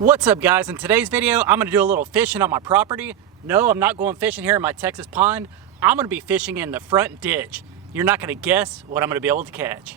What's up guys? In today's video I'm going to do a little fishing on my property. No, I'm not going fishing here in my Texas pond. I'm going to be fishing in the front ditch. You're not going to guess what I'm going to be able to catch.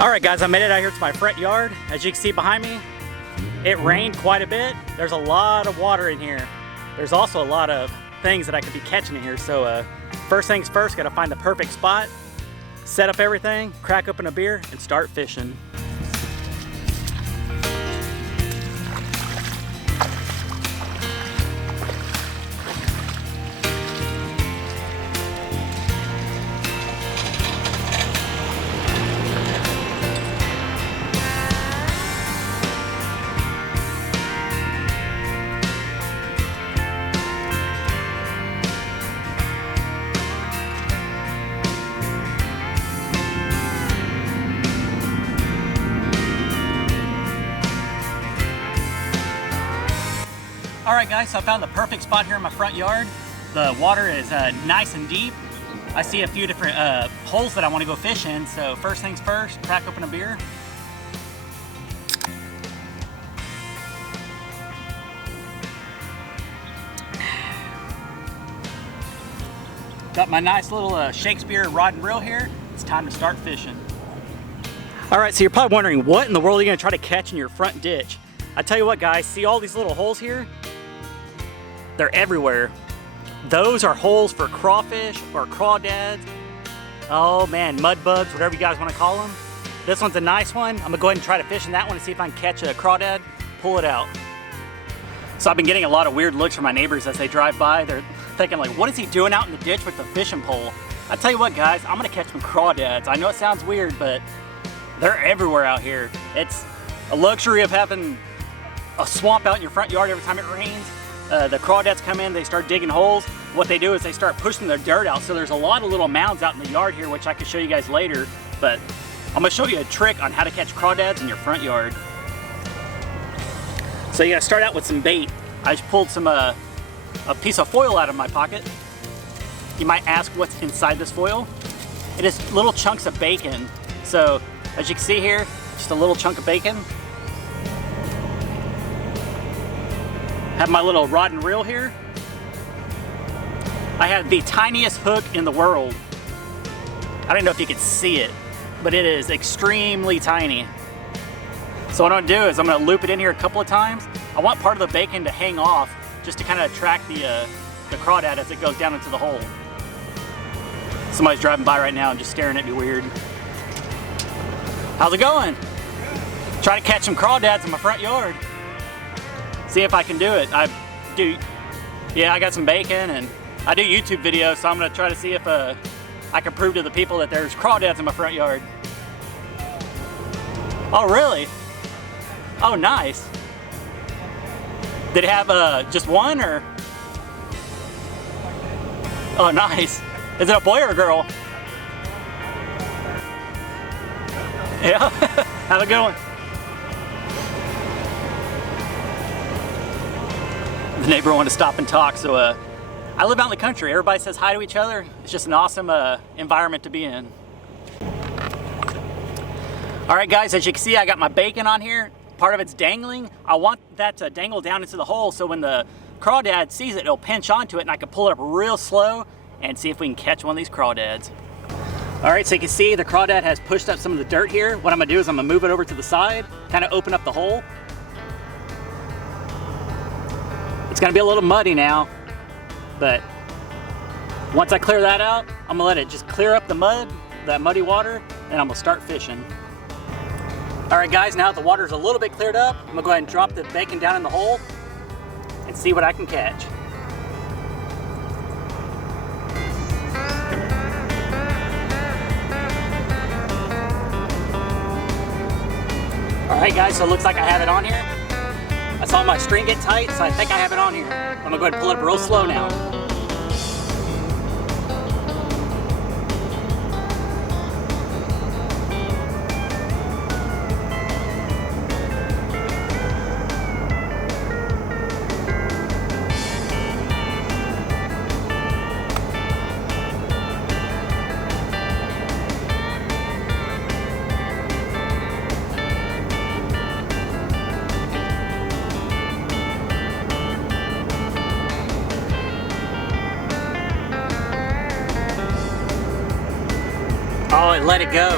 Alright guys, I made it out here to my front yard. As you can see behind me, it rained quite a bit. There's a lot of water in here. There's also a lot of things that I could be catching in here. So first things first, got to find the perfect spot, set up everything, crack open a beer, and start fishing. Alright guys, so I found the perfect spot here in my front yard. The water is nice and deep. I see a few different holes that I want to go fish in. So first things first, crack open a beer. Got my nice little Shakespeare rod and reel here. It's time to start fishing. Alright, so you're probably wondering, what in the world are you going to try to catch in your front ditch? I tell you what guys, see all these little holes here? They're everywhere. Those are holes for crawfish or crawdads. Oh man, mud bugs, whatever you guys want to call them. This one's a nice one. I'm gonna go ahead and try to fish in that one and see if I can catch a crawdad, pull it out. So I've been getting a lot of weird looks from my neighbors as they drive by. They're thinking like, what is he doing out in the ditch with the fishing pole? I tell you what guys, I'm gonna catch some crawdads. I know it sounds weird, but they're everywhere out here. It's a luxury of having a swamp out in your front yard every time it rains. The crawdads come in, they start digging holes. What they do is they start pushing their dirt out. So there's a lot of little mounds out in the yard here, which I can show you guys later. But I'm gonna show you a trick on how to catch crawdads in your front yard. So you gotta start out with some bait. I just pulled some a piece of foil out of my pocket. You might ask what's inside this foil. It is little chunks of bacon. So as you can see here, just a little chunk of bacon. Have my little rod and reel here. I have the tiniest hook in the world. I don't know if you can see it, but it is extremely tiny. So what I'm gonna do is I'm gonna loop it in here a couple of times. I want part of the bacon to hang off just to kind of attract the crawdad as it goes down into the hole. Somebody's driving by right now and just staring at me weird. How's it going? Trying to catch some crawdads in my front yard. See if I can do it. I got some bacon and I do YouTube videos, so I'm gonna try to see if I can prove to the people that there's crawdads in my front yard. Oh really? Oh nice. Did it have just one or? Oh nice. Is it a boy or a girl? Yeah, have a good one. The neighbor wanted to stop and talk, so I live out in the country. Everybody says hi to each other. It's just an awesome environment to be in. All right guys, as you can see, I got my bacon on here. Part of it's dangling. I want that to dangle down into the hole so when the crawdad sees it, it'll pinch onto it and I can pull it up real slow and see if we can catch one of these crawdads. All right, so you can see the crawdad has pushed up some of the dirt here. What I'm gonna do is I'm gonna move it over to the side, kind of open up the hole. It's gonna be a little muddy now, but once I clear that out, I'm gonna let it just clear up the mud, that muddy water, and I'm gonna start fishing. All right guys, now that the water's a little bit cleared up, I'm gonna go ahead and drop the bacon down in the hole and see what I can catch. All right guys, so it looks like I have it on here. I saw my string get tight, so I think I have it on here. I'm gonna go ahead and pull it up real slow now. Oh, it let it go.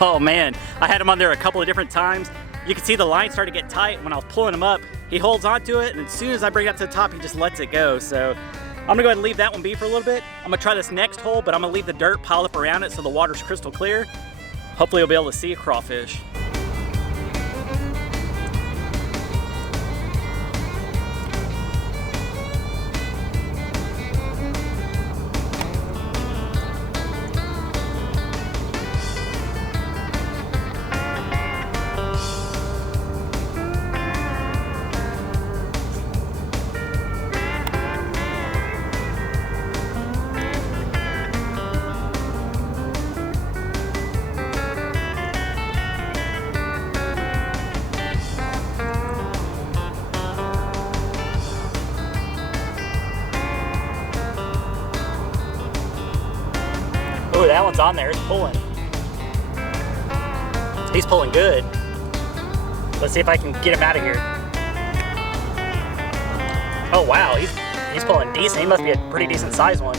Oh man, I had him on there a couple of different times. You can see the line start to get tight. When I was pulling him up, he holds onto it, and as soon as I bring it up to the top, he just lets it go. So I'm gonna go ahead and leave that one be for a little bit. I'm gonna try this next hole, but I'm gonna leave the dirt piled up around it so the water's crystal clear. Hopefully you'll be able to see a crawfish. Ooh, that one's on there, it's pulling. He's pulling good. Let's see if I can get him out of here. Oh wow, he's pulling decent. He must be a pretty decent sized one.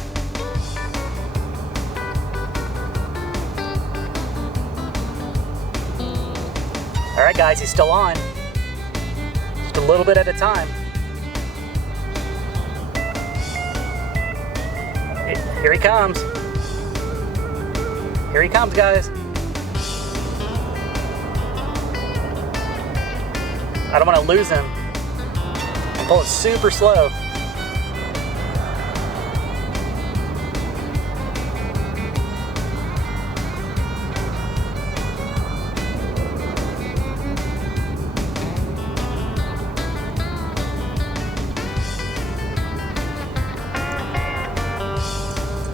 All right guys, he's still on. Just a little bit at a time. Here he comes. Here he comes, guys. I don't want to lose him. I'm pulling super slow.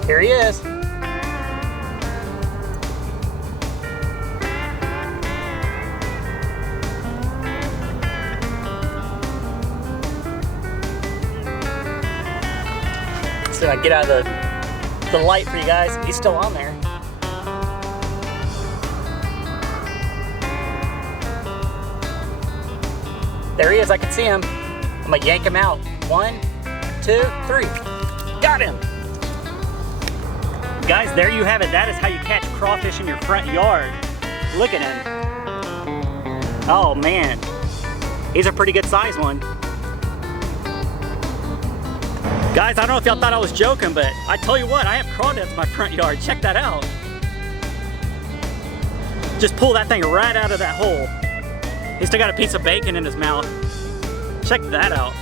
Here he is. So I get out of the light for you guys. He's still on there. There he is, I can see him. I'm gonna yank him out. 1, 2, 3. Got him! Guys, there you have it. That is how you catch crawfish in your front yard. Look at him. Oh man, he's a pretty good size one. Guys, I don't know if y'all thought I was joking, but I tell you what, I have crawdads in my front yard. Check that out. Just pull that thing right out of that hole. He's still got a piece of bacon in his mouth. Check that out.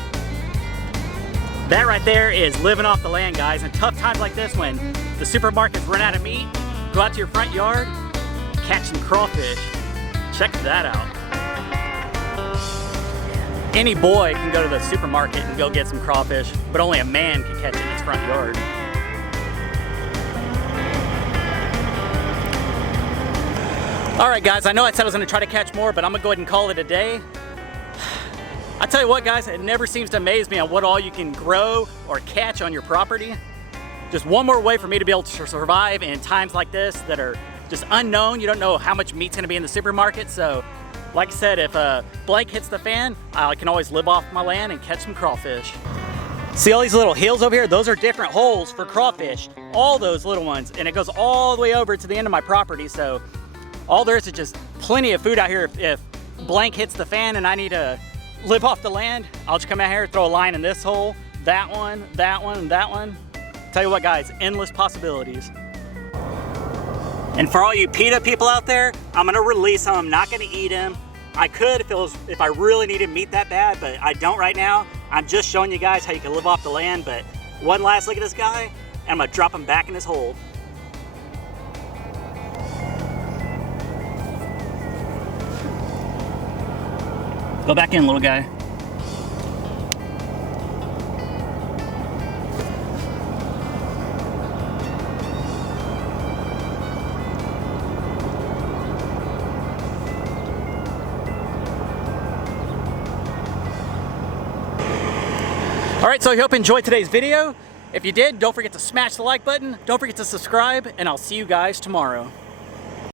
That right there is living off the land, guys. In tough times like this, when the supermarkets run out of meat, go out to your front yard, catch some crawfish. Check that out. Any boy can go to the supermarket and go get some crawfish, but only a man can catch it in his front yard. All right, guys, I know I said I was gonna try to catch more, but I'm gonna go ahead and call it a day. I tell you what, guys, it never seems to amaze me on what all you can grow or catch on your property. Just one more way for me to be able to survive in times like this that are just unknown. You don't know how much meat's gonna be in the supermarket, so like I said, if a blank hits the fan, I can always live off my land and catch some crawfish. See all these little hills over here? Those are different holes for crawfish. All those little ones. And it goes all the way over to the end of my property. So all there is just plenty of food out here. If blank hits the fan and I need to live off the land, I'll just come out here, throw a line in this hole, that one, that one, that one. Tell you what, guys, endless possibilities. And for all you PETA people out there, I'm gonna release him. I'm not gonna eat him. I could if I really needed meat that bad, but I don't right now. I'm just showing you guys how you can live off the land. But one last look at this guy, and I'm gonna drop him back in his hole. Go back in, little guy. Alright, so I hope you enjoyed today's video. If you did, don't forget to smash the like button, don't forget to subscribe, and I'll see you guys tomorrow.